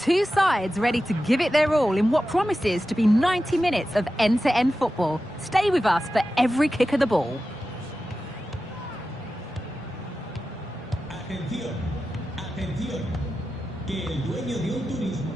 Two sides ready to give it their all in what promises to be 90 minutes of end-to-end football. Stay with us for every kick of the ball. Atención, atención, que el dueño de un turismo.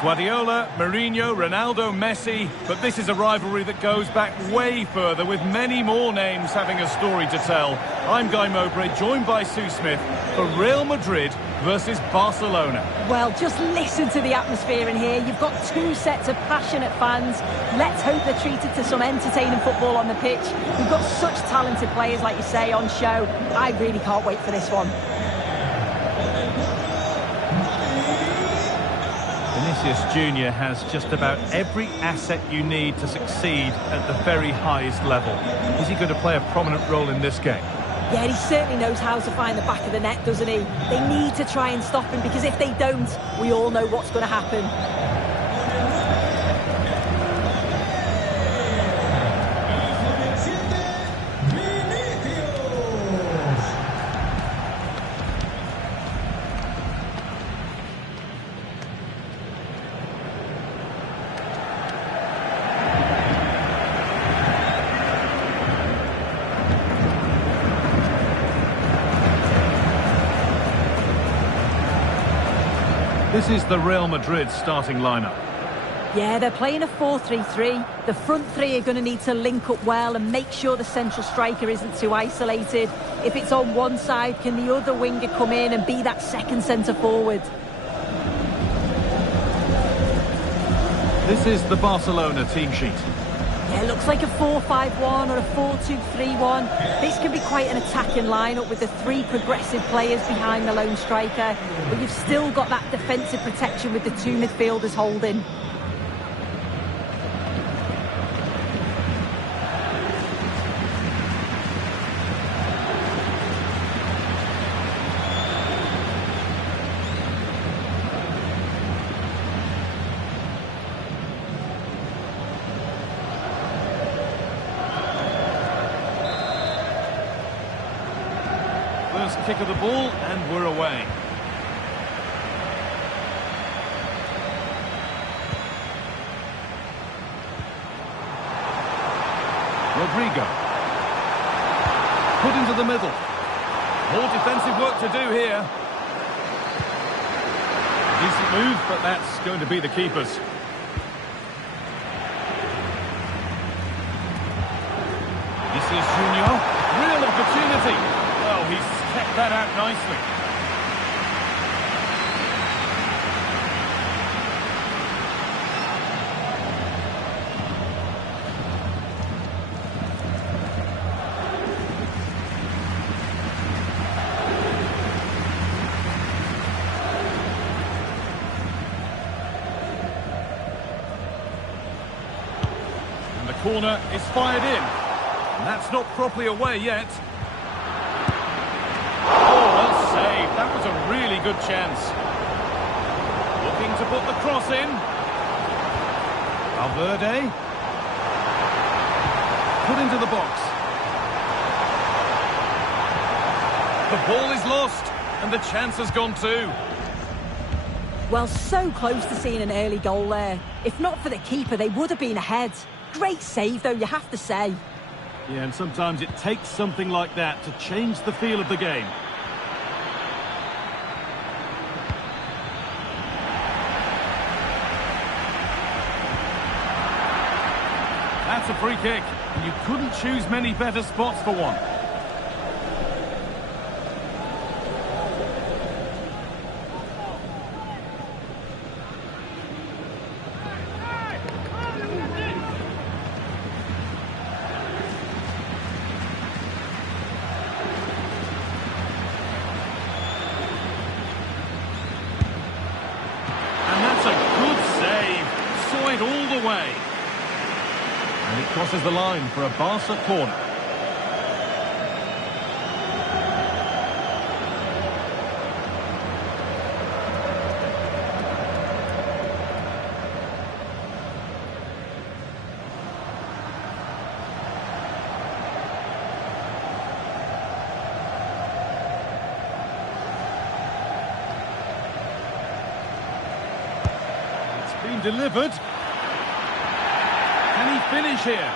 Guardiola, Mourinho, Ronaldo, Messi, but this is a rivalry that goes back way further, with many more names having a story to tell. I'm Guy Mowbray, joined by Sue Smith for Real Madrid versus Barcelona. Well, just listen to the atmosphere in here. You've got two sets of passionate fans. Let's hope they're treated to some entertaining football on the pitch. We've got such talented players, like you say, on show. I really can't wait for this one. Vinicius Junior has just about every asset you need to succeed at the very highest level. Is he going to play a prominent role in this game? Yeah, he certainly knows how to find the back of the net, doesn't he? They need to try and stop him, because if they don't, we all know what's going to happen. This is the Real Madrid starting lineup. Yeah, they're playing a 4-3-3. The front three are going to need to link up well and make sure the central striker isn't too isolated. If it's on one side, can the other winger come in and be that second centre-forward? This is the Barcelona team sheet. Yeah, it looks like a 4-5-1 or a 4-2-3-1. This can be quite an attacking lineup with the three progressive players behind the lone striker. But you've still got that defensive protection with the two midfielders holding. First kick of the ball, and we're away. Rodrigo. Put into the middle. More defensive work to do here. Decent move, but that's going to be the keeper's. Vinicius Junior. Real opportunity. Well, he's kept that out nicely. And the corner is fired in. And that's not properly away yet. That was a really good chance. Looking to put the cross in. Valverde. Put into the box. The ball is lost, and the chance has gone too. Well, so close to seeing an early goal there. If not for the keeper, they would have been ahead. Great save, though, you have to say. Yeah, and sometimes it takes something like that to change the feel of the game. That's a free kick, and you couldn't choose many better spots for one. And that's a good save. Saw it all the way. And it crosses the line for a Barca corner. Been delivered. Can he finish here?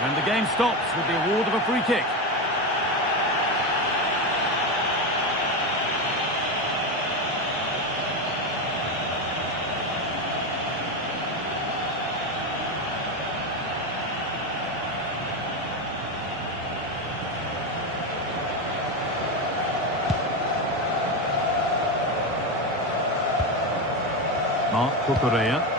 And the game stops with the award of a free kick. Marc Cucurella.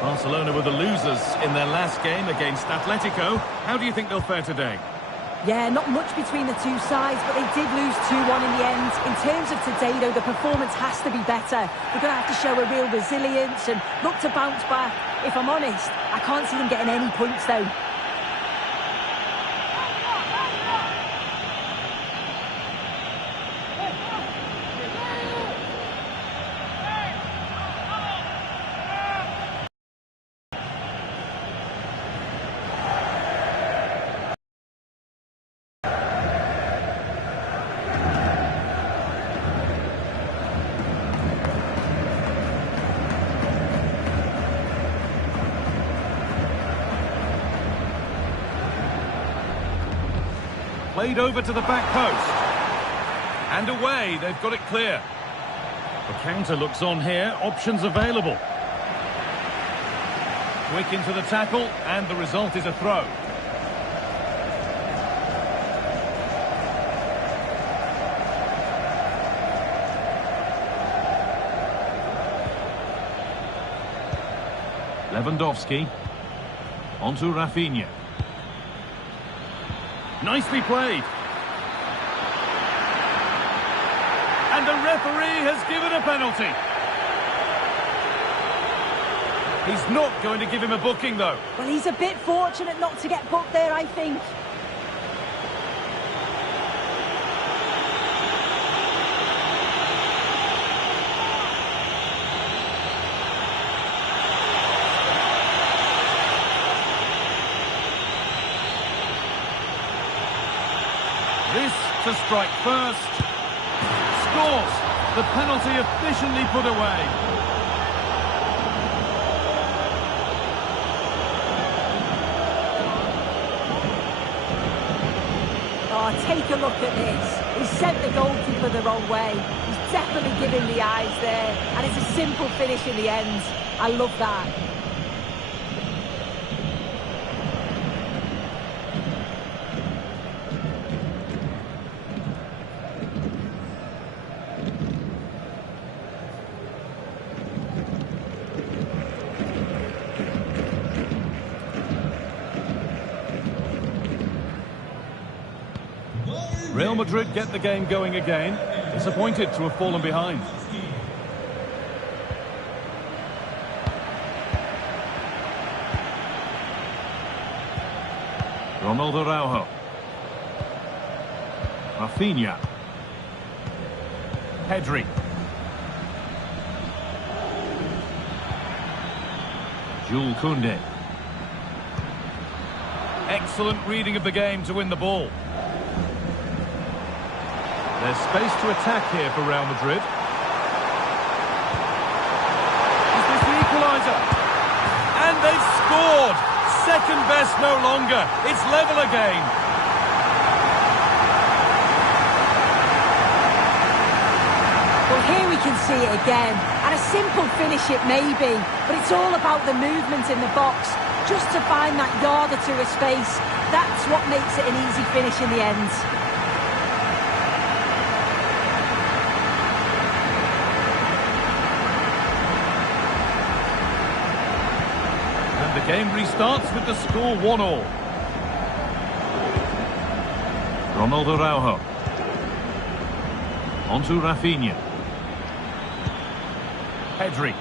Barcelona were the losers in their last game against Atletico. How do you think they'll fare today? Yeah, not much between the two sides, but they did lose 2-1 in the end. In terms of today, though, the performance has to be better. They're going to have to show a real resilience and look to bounce back. If I'm honest, I can't see them getting any points, though. Played over to the back post. And away, they've got it clear. The counter looks on here, options available. Quick into the tackle, and the result is a throw. Lewandowski. Onto Rafinha. Nicely played. And the referee has given a penalty. He's not going to give him a booking, though. Well, he's a bit fortunate not to get booked there, I think. This to strike first. Scores. The penalty efficiently put away. Oh, take a look at this. He sent the goalkeeper the wrong way. He's definitely giving the eyes there. And it's a simple finish in the end. I love that. Real Madrid get the game going again. Disappointed to have fallen behind. Ronald Araujo. Rafinha. Pedri. Jules Koundé. Excellent reading of the game to win the ball. There's space to attack here for Real Madrid. Is this the equaliser? And they've scored! Second best no longer. It's level again. Well, here we can see it again. And a simple finish it may be, but it's all about the movement in the box. Just to find that yard or two of space. That's what makes it an easy finish in the end. The game restarts with the score 1-1. Ronald Araujo. Onto Rafinha. Pedri.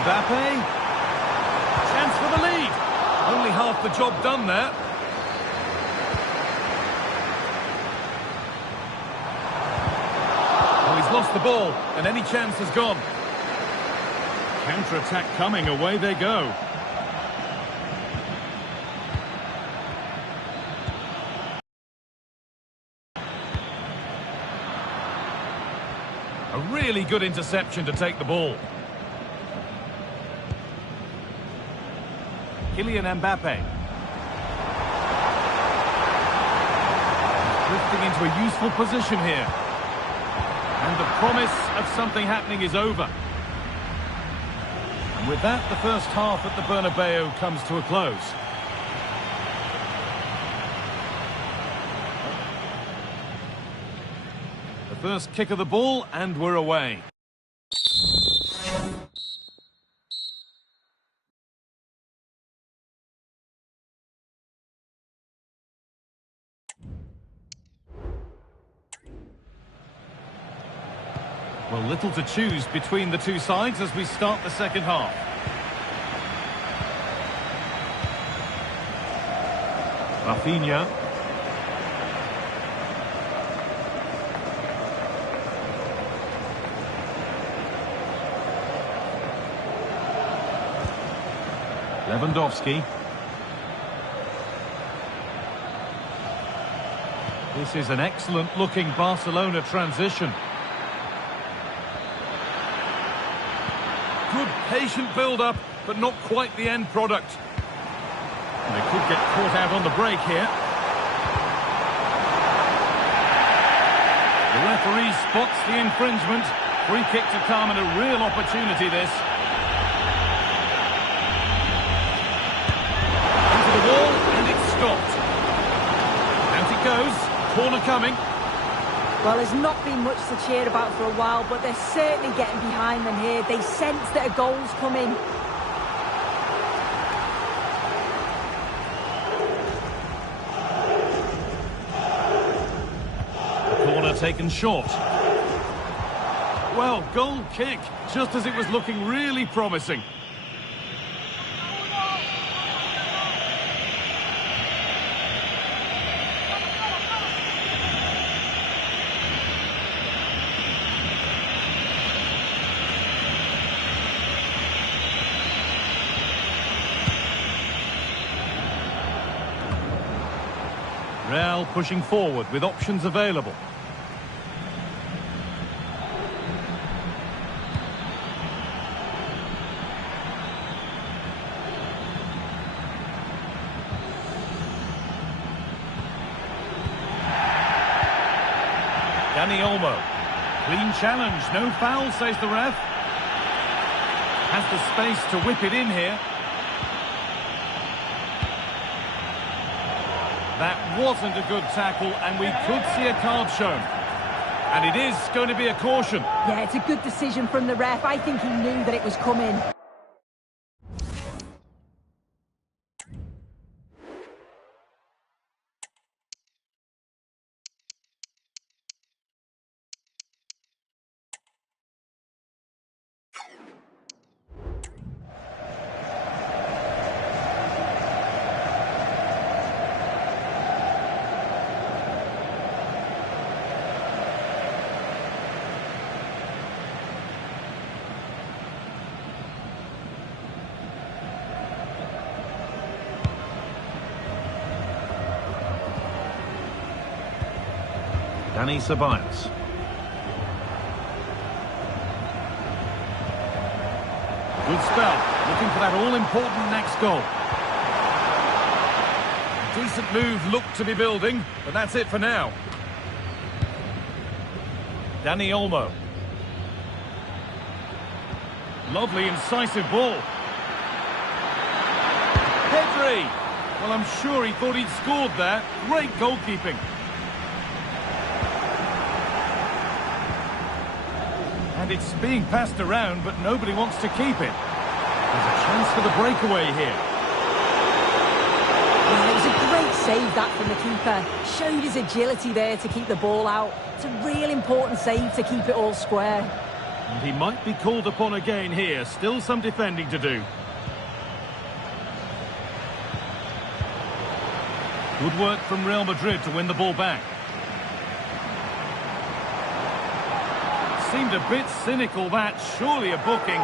Mbappe. Chance for the lead. Only half the job done there. He's lost the ball, and any chance has gone. Counter-attack coming, away they go. really good interception to take the ball. Kylian Mbappe. Drifting into a useful position here. And the promise of something happening is over. And with that, the first half at the Bernabeu comes to a close. The first kick of the ball, and we're away. Well, little to choose between the two sides as we start the second half. Rafinha. Lewandowski. This is an excellent-looking Barcelona transition. Good patient build-up, but not quite the end product. And they could get caught out on the break here. The referee spots the infringement. Free kick to come, and a real opportunity this. Into the wall, and it's stopped. Out it goes. Corner coming. Well, there's not been much to cheer about for a while, but they're certainly getting behind them here. They sense that a goal's coming. Corner taken short. Well, goal kick, just as it was looking really promising. Real pushing forward with options available. Dani Olmo. Clean challenge, no foul, says the ref. Has the space to whip it in here. That wasn't a good tackle, and we could see a card shown. And it is going to be a caution. Yeah, it's a good decision from the ref. I think he knew that it was coming. Dani Ceballos. Good spell, looking for that all-important next goal. Decent move looked to be building, but that's it for now. Dani Olmo. Lovely, incisive ball. Pedri! Well, I'm sure he thought he'd scored there. Great goalkeeping. And it's being passed around, but nobody wants to keep it. There's a chance for the breakaway here. Well, it was a great save, that, from the keeper. Showed his agility there to keep the ball out. It's a real important save to keep it all square. And he might be called upon again here. Still some defending to do. Good work from Real Madrid to win the ball back. Seemed a bit cynical, that. Surely a booking.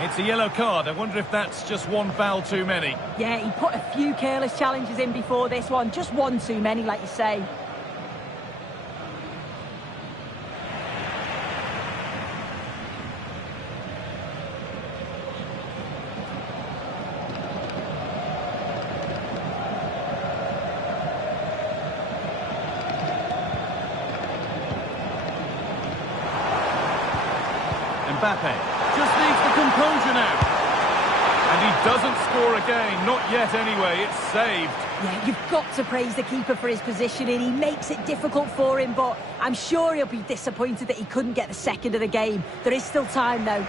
It's a yellow card. I wonder if that's just one foul too many. Yeah, he put a few careless challenges in before this one. Just one too many, like you say. Mbappe. Just needs the composure now. And he doesn't score again. Not yet anyway. It's saved. Yeah, you've got to praise the keeper for his positioning. He makes it difficult for him, but I'm sure he'll be disappointed that he couldn't get the second of the game. There is still time, though.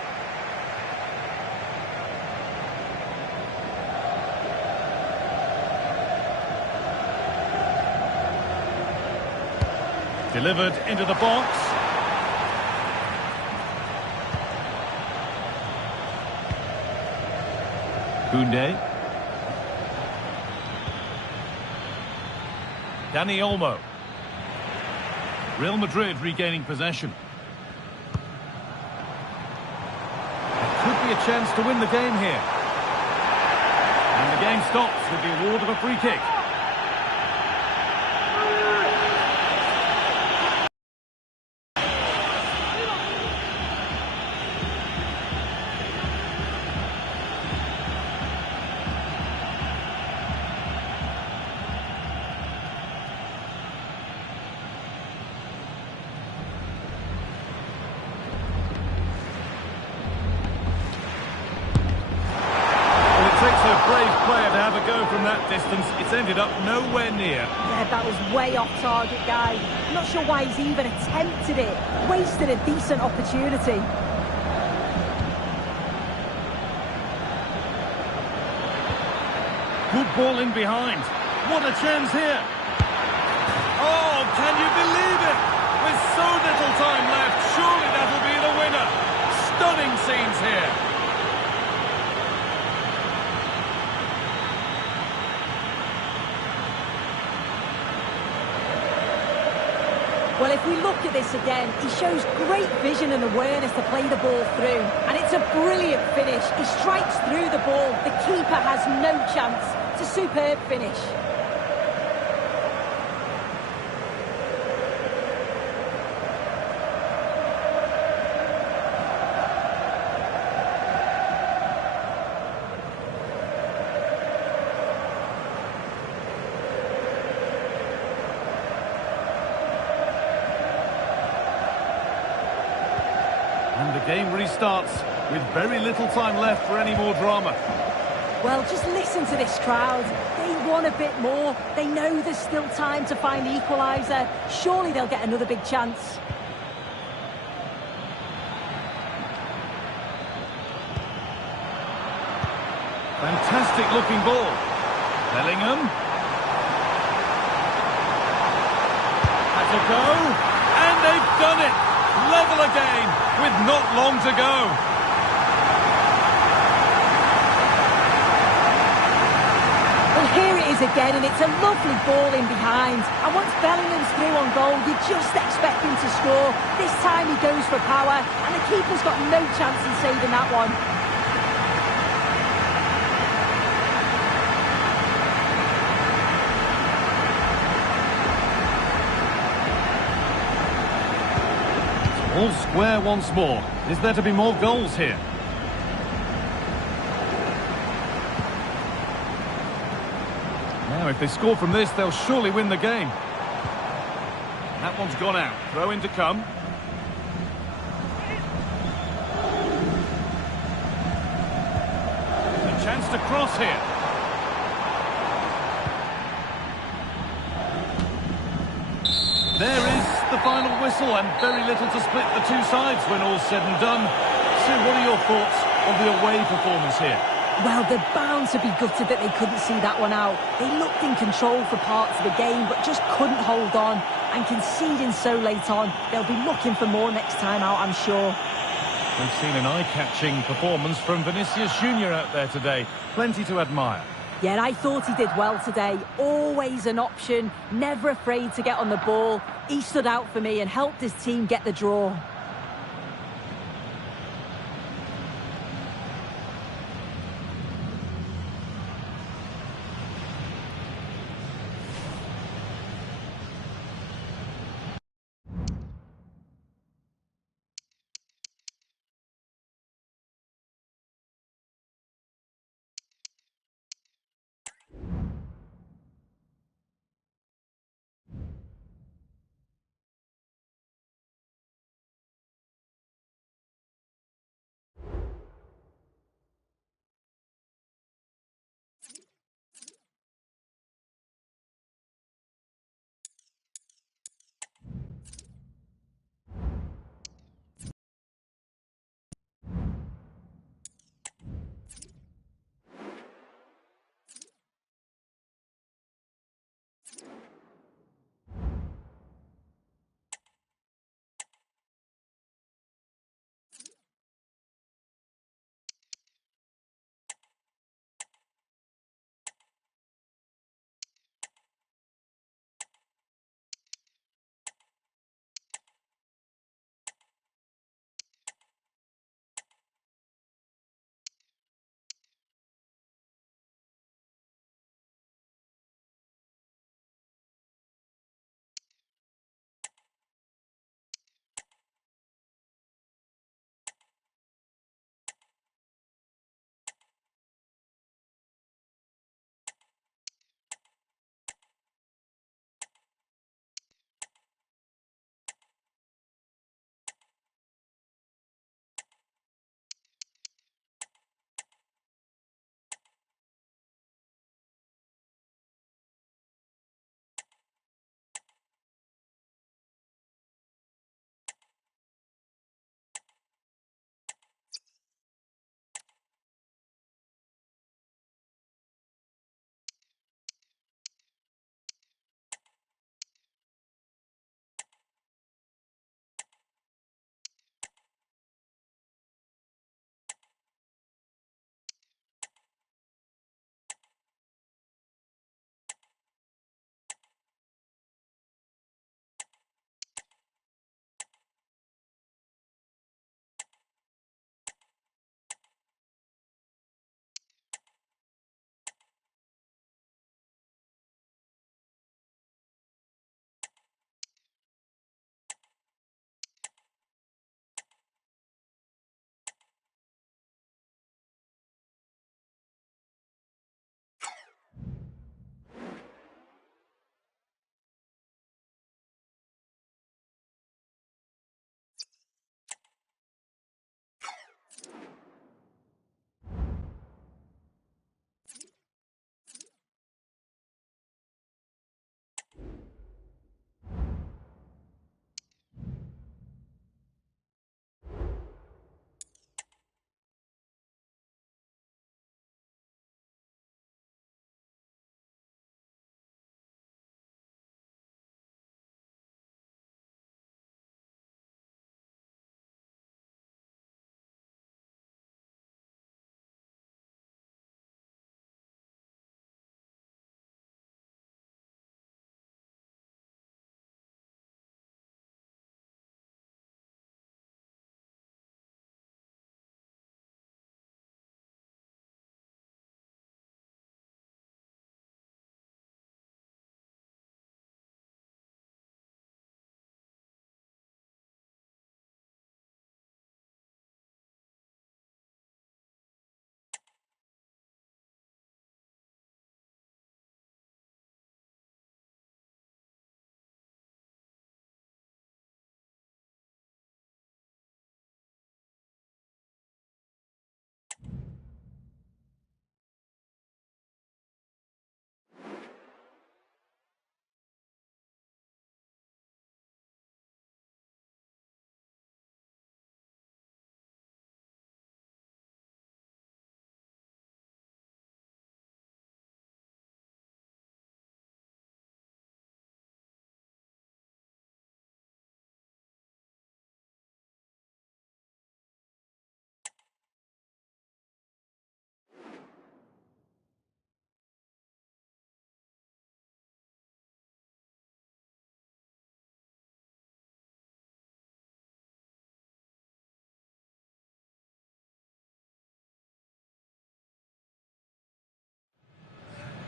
Delivered into the box. Koundé. Dani Olmo. Real Madrid regaining possession. It could be a chance to win the game here. And the game stops with the award of a free kick. Brave player to have a go from that distance. It's ended up nowhere near. Yeah, that was way off target, guy. I'm not sure why he's even attempted it. Wasted a decent opportunity. Good ball in behind. What a chance here. Oh, can you believe it? With so little time left, surely that'll be the winner. Stunning scenes here. Well, if we look at this again, he shows great vision and awareness to play the ball through. And it's a brilliant finish. He strikes through the ball. The keeper has no chance. It's a superb finish. And the game restarts with very little time left for any more drama. Well, just listen to this crowd. They want a bit more. They know there's still time to find the equaliser. Surely they'll get another big chance. Fantastic looking ball. Bellingham. Has a go. And they've done it. Level again with not long to go. Well, here it is again, and it's a lovely ball in behind. And once Bellingham's through on goal, you just expect him to score. This time he goes for power, and the keeper's got no chance in saving that one. All square once more. Is there to be more goals here? Now, if they score from this, they'll surely win the game. That one's gone out. Throw in to come. A chance to cross here. There is the final whistle, and very little to split the two sides when all's said and done. Sue, what are your thoughts on the away performance here? Well, they're bound to be gutted that they couldn't see that one out. They looked in control for parts of the game, but just couldn't hold on. And conceding so late on, they'll be looking for more next time out, I'm sure. We've seen an eye-catching performance from Vinicius Junior out there today. Plenty to admire. Yeah, I thought he did well today. Always an option, never afraid to get on the ball. He stood out for me and helped his team get the draw.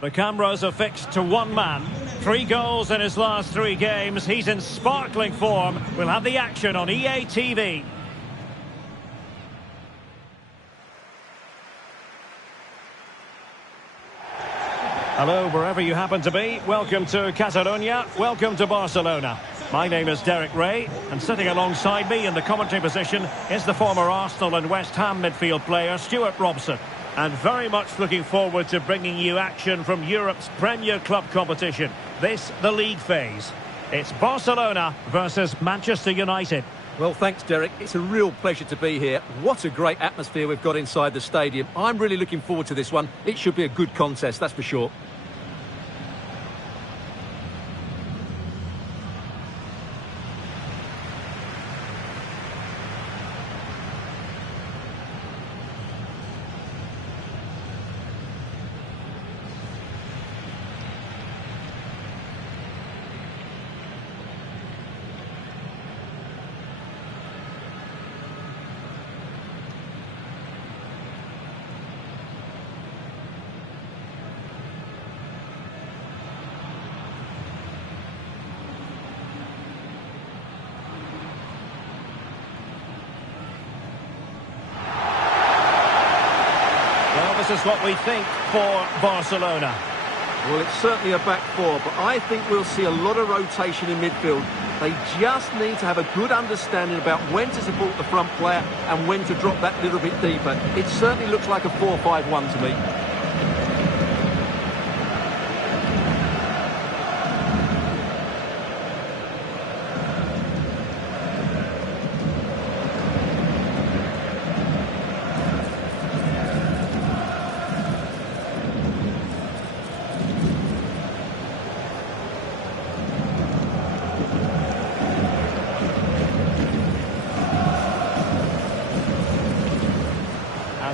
The cameras are fixed to one man. 3 goals in his last 3 games. He's in sparkling form. We'll have the action on EA TV. Hello, wherever you happen to be. Welcome to Catalonia. Welcome to Barcelona. My name is Derek Ray, and sitting alongside me in the commentary position is the former Arsenal and West Ham midfield player, Stuart Robson. And very much looking forward to bringing you action from Europe's Premier Club competition. This, the league phase. It's Barcelona versus Manchester United. Well, thanks, Derek. It's a real pleasure to be here. What a great atmosphere we've got inside the stadium. I'm really looking forward to this one. It should be a good contest, that's for sure. This is what we think for Barcelona. Well, it's certainly a back four, but I think we'll see a lot of rotation in midfield. They just need to have a good understanding about when to support the front player and when to drop that little bit deeper. It certainly looks like a 4-5-1 to me.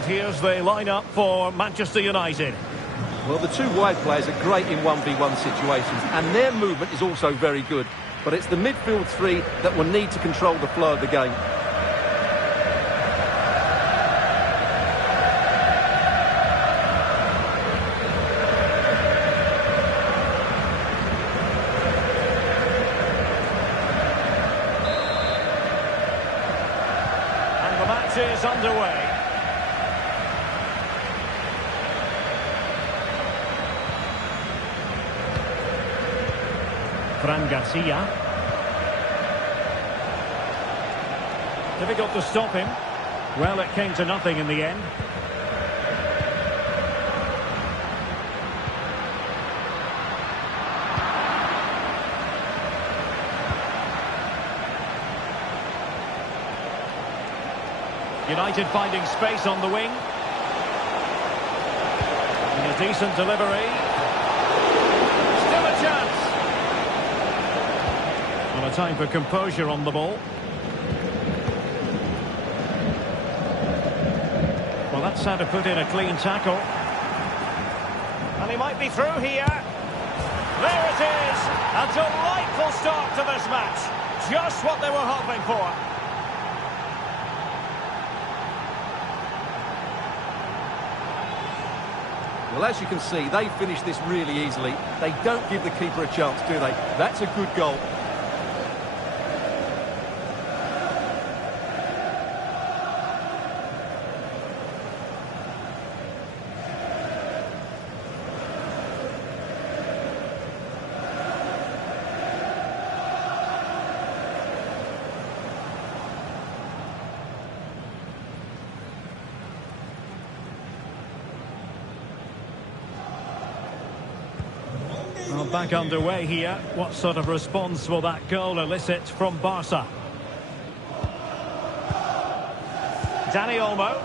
Here's the lineup for Manchester United. Well, the 2 wide players are great in 1v1 situations, and their movement is also very good. But it's the midfield 3 that will need to control the flow of the game. And the match is underway. Fran Garcia. Difficult to stop him. Well, it came to nothing in the end. United finding space on the wing. And a decent delivery. Still a chance. A time for composure on the ball. Well, that's how to put in a clean tackle. And he might be through here. There it is! A delightful start to this match. Just what they were hoping for. Well, as you can see, they finished this really easily. They don't give the keeper a chance, do they? That's a good goal. Well, back underway here. What sort of response will that goal elicit from Barca? Dani Olmo.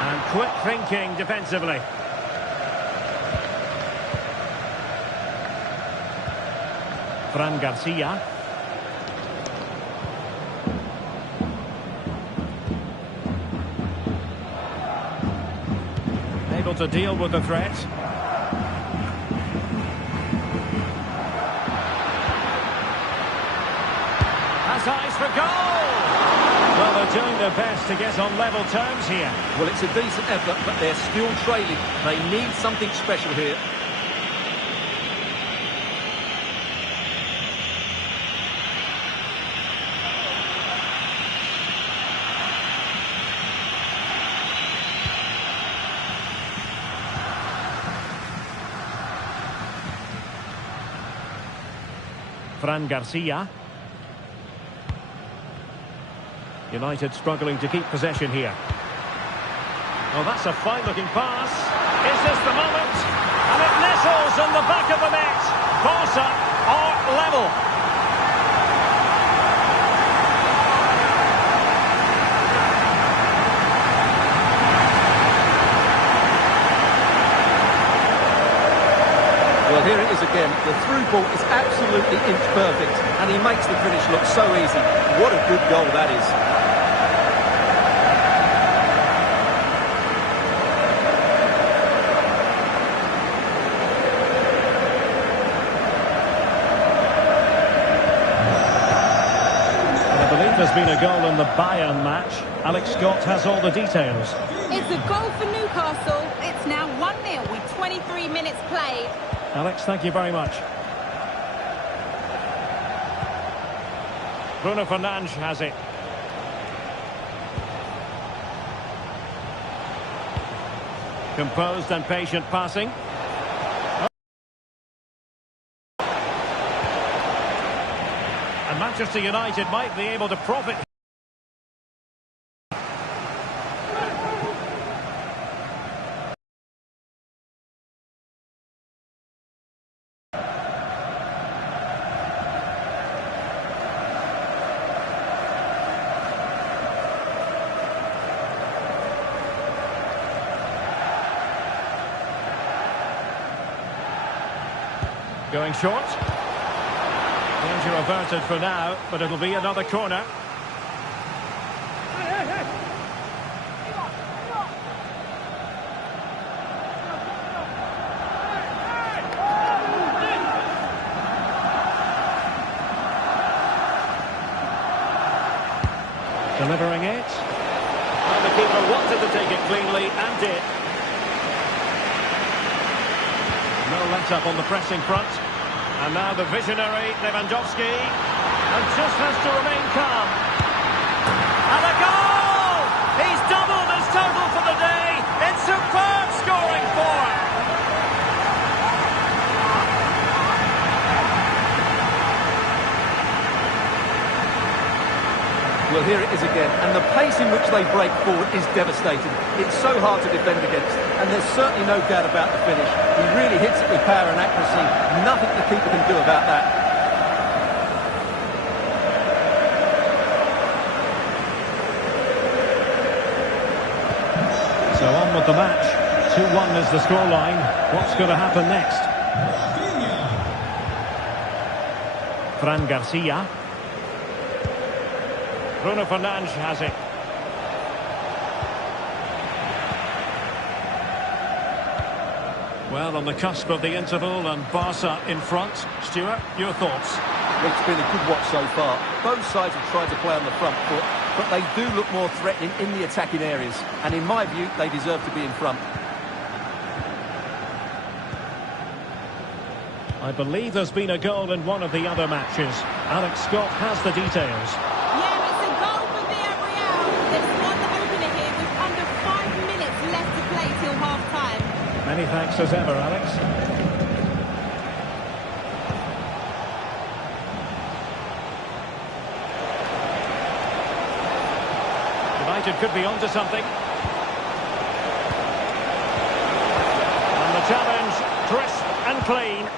And quick thinking defensively. Fran Garcia. Able to deal with the threat. Has eyes for goal! Well, they're doing their best to get on level terms here. Well, it's a decent effort, but they're still trailing. They need something special here. Fran Garcia. United struggling to keep possession here. Oh, that's a fine-looking pass. Is this the moment? And it nestles in the back of the net. Barca are level. Well, here it is again. The through ball is absolutely inch perfect, and he makes the finish look so easy. What a good goal that is. There's been a goal in the Bayern match. Alex Scott has all the details. It's a goal for Newcastle. It's now 1-0 with 23 minutes played. Alex, thank you very much. Bruno Fernandes has it. Composed and patient passing. And Manchester United might be able to profit. Going short. Danger averted for now, but it'll be another corner. Delivering it. And the keeper wanted to take it cleanly and did. No let-up on the pressing front. And now the visionary Lewandowski, and just has to remain calm. And a goal! He's doubled his total for the day. It's superb scoring form. Well, here it is again, and the pace in which they break forward is devastating. It's so hard to defend against, and there's certainly no doubt about the finish. He really hits it with power and accuracy. Nothing the keeper can do about that. So on with the match. 2-1 is the scoreline. What's going to happen next? Fran Garcia. Bruno Fernandes has it. Well, on the cusp of the interval and Barca in front. Stuart, your thoughts? It's been a good watch so far. Both sides have tried to play on the front foot, but they do look more threatening in the attacking areas. And in my view, they deserve to be in front. I believe there's been a goal in one of the other matches. Alex Scott has the details. Yeah, it's a goal for Villarreal. They've won the opener here with under 5 minutes left to play till half-time. Many thanks as ever, Alex. United could be onto something. And the challenge, crisp and clean.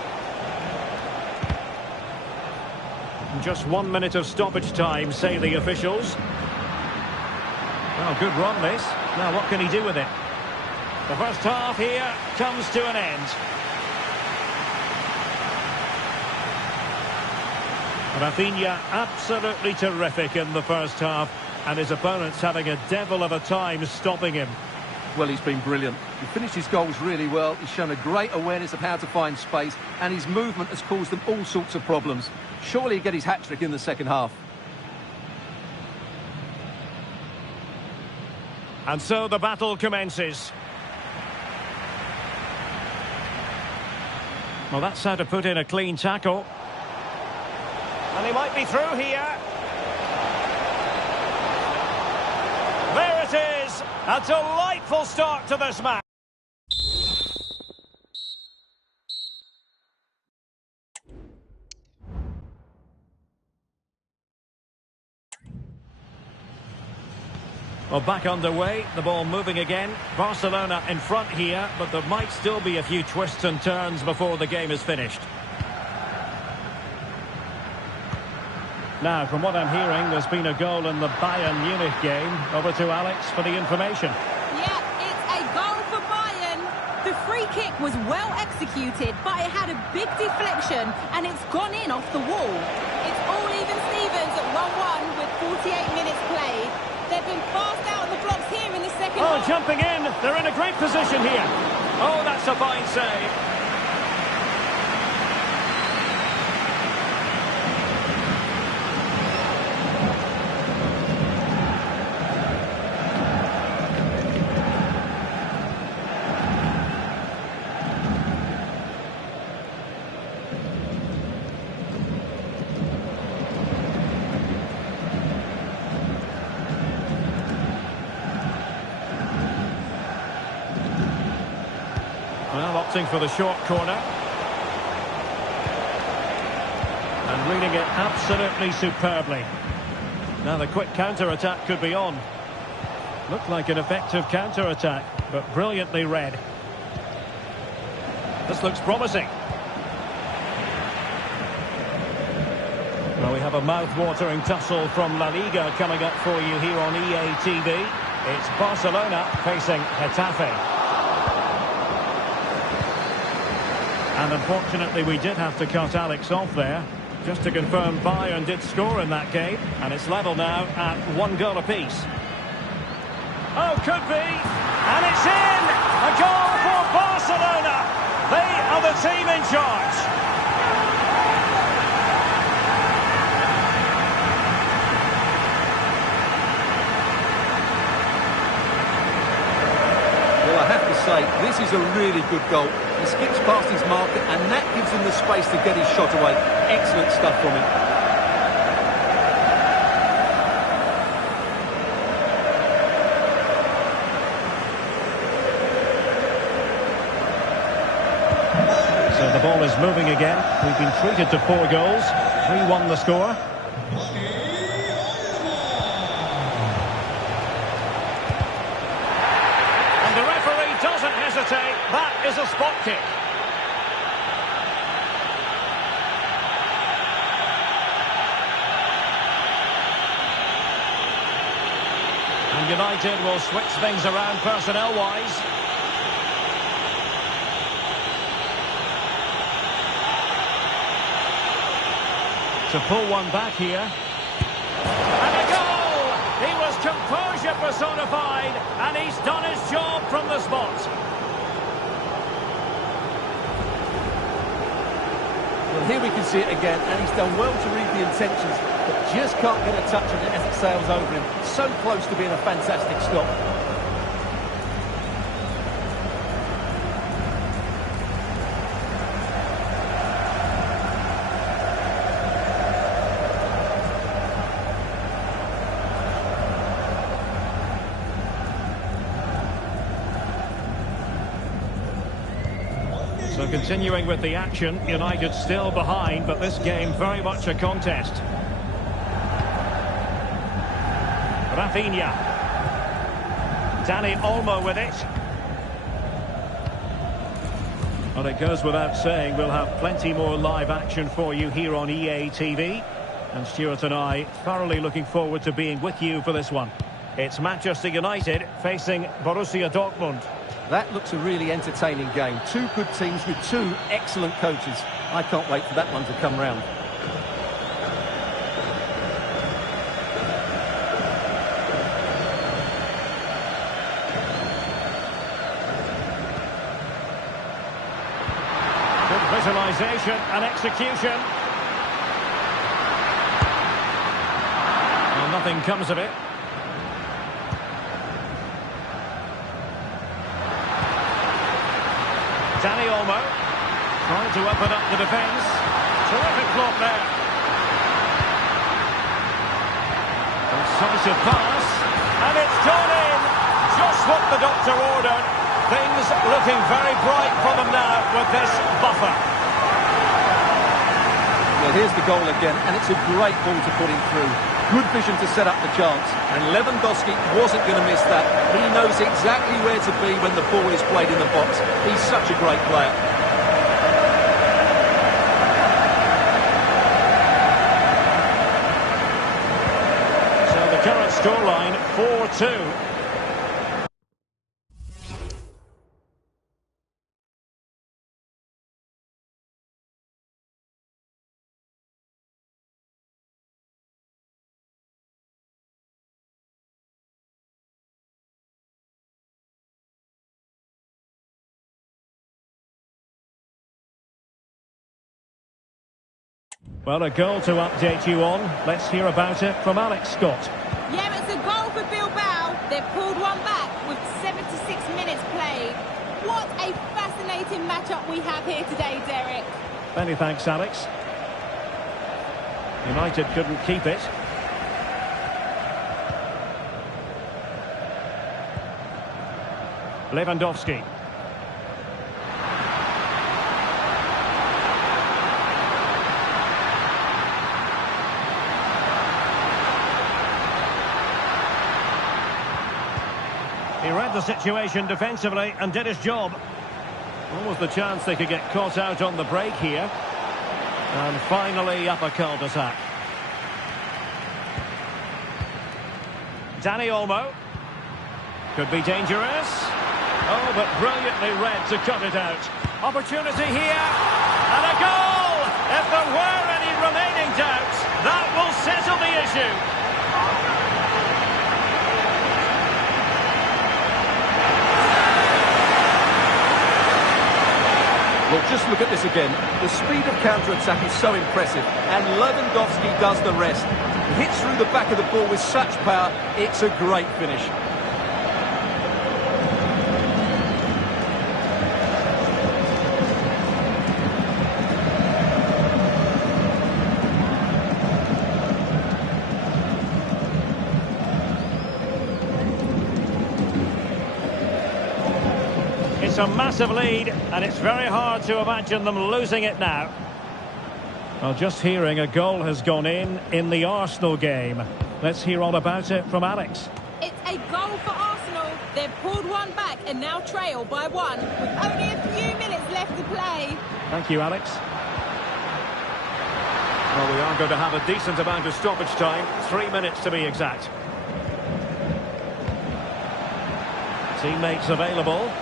Just 1 minute of stoppage time, say the officials. Oh, good run this. Now what can he do with it? The first half here comes to an end. Rafinha absolutely terrific in the first half, and his opponents having a devil of a time stopping him. Well, he's been brilliant. He finished his goals really well. He's shown a great awareness of how to find space, and his movement has caused them all sorts of problems. Surely he'll get his hat-trick in the second half. And so the battle commences. Well, that's how to put in a clean tackle. And he might be through here. There it is! A delightful start to this match. Well, back underway, the ball moving again. Barcelona in front here, but there might still be a few twists and turns before the game is finished. Now, from what I'm hearing, there's been a goal in the Bayern Munich game. Over to Alex for the information. Yeah, it's a goal for Bayern. The free kick was well executed, but it had a big deflection, and it's gone in off the wall. It's all even Stevens at 1-1 with 48 minutes played. They've been fast out of the blocks here in the second half. Oh, jumping in. They're in a great position here. Oh, that's a fine save. Well, opting for the short corner. And reading it absolutely superbly. Now the quick counter-attack could be on. Looked like an effective counter-attack, but brilliantly read. This looks promising. Well, we have a mouth-watering tussle from La Liga coming up for you here on EA TV. It's Barcelona facing Getafe. And unfortunately, we did have to cut Alex off there. Just to confirm, Bayern did score in that game. And it's level now at 1 goal apiece. Oh, could be. And it's in! A goal for Barcelona! They are the team in charge. Well, I have to say, this is a really good goal. He skips past his marker, and that gives him the space to get his shot away. Excellent stuff from him. So the ball is moving again. We've been treated to 4 goals. 3-1 the score. And the referee doesn't hesitate. That is a spot kick. And United will switch things around personnel-wise. To pull one back here. And a goal! He was composure personified, and he's done his job from the spot. Well, here we can see it again, and he's done well to read the intentions, but just can't get a touch on it as it sails over him. So close to being a fantastic stop. So continuing with the action, United still behind, but this game very much a contest. Rafinha. Dani Olmo with it. Well, it goes without saying, we'll have plenty more live action for you here on EA TV. And Stuart and I thoroughly looking forward to being with you for this one. It's Manchester United facing Borussia Dortmund. That looks a really entertaining game. 2 good teams with 2 excellent coaches. I can't wait for that one to come round. Good visualisation and execution. Well, nothing comes of it. Dani Olmo trying to open up the defence. Terrific block there. Incisive pass, and it's gone in. Just what the doctor ordered. Things looking very bright for them now with this buffer. Well, here's the goal again, and it's a great ball to put him through. Good vision to set up the chance, and Lewandowski wasn't going to miss that. He knows exactly where to be when the ball is played in the box. He's such a great player. So the current scoreline, 4-2. Well, a goal to update you on. Let's hear about it from Alex Scott. Yeah, it's a goal for Bilbao. They've pulled one back with 76 minutes played. What a fascinating matchup we have here today, Derek. Many thanks, Alex. United couldn't keep it. Lewandowski. He read the situation defensively and did his job. Almost the chance they could get caught out on the break here. And finally up a cul-de-sac. Dani Olmo. Could be dangerous. Oh, but brilliantly read to cut it out. Opportunity here. And a goal! If there were any remaining doubts, that will settle the issue. Well, just look at this again. The speed of counter-attack is so impressive, and Lewandowski does the rest. He hits through the back of the ball with such power, it's a great finish. It's a massive lead, and it's very hard to imagine them losing it now. Well, just hearing a goal has gone in the Arsenal game. Let's hear all about it from Alex. It's a goal for Arsenal. They've pulled one back and now trail by one with only a few minutes left to play. Thank you, Alex. Well, we are going to have a decent amount of stoppage time. 3 minutes to be exact. Teammates available.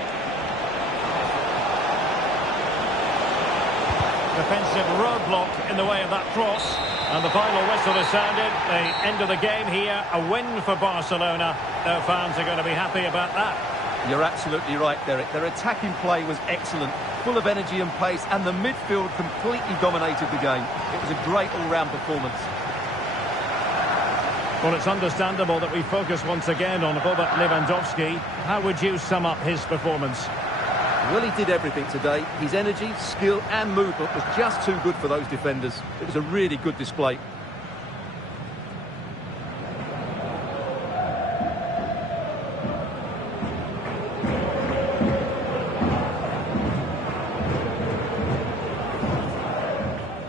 Defensive roadblock in the way of that cross, and the final whistle is sounded. The end of the game here, a win for Barcelona. Their fans are going to be happy about that. You're absolutely right, Derek. Their attacking play was excellent, full of energy and pace, and the midfield completely dominated the game. It was a great all-round performance. Well, it's understandable that we focus once again on Robert Lewandowski. How would you sum up his performance? Well, he did everything today. His energy, skill and movement was just too good for those defenders. It was a really good display.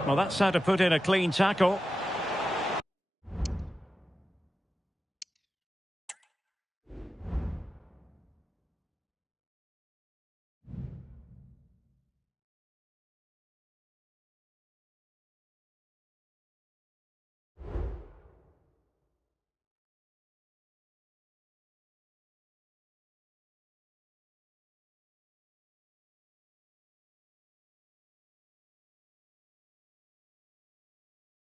Well, that's how to put in a clean tackle.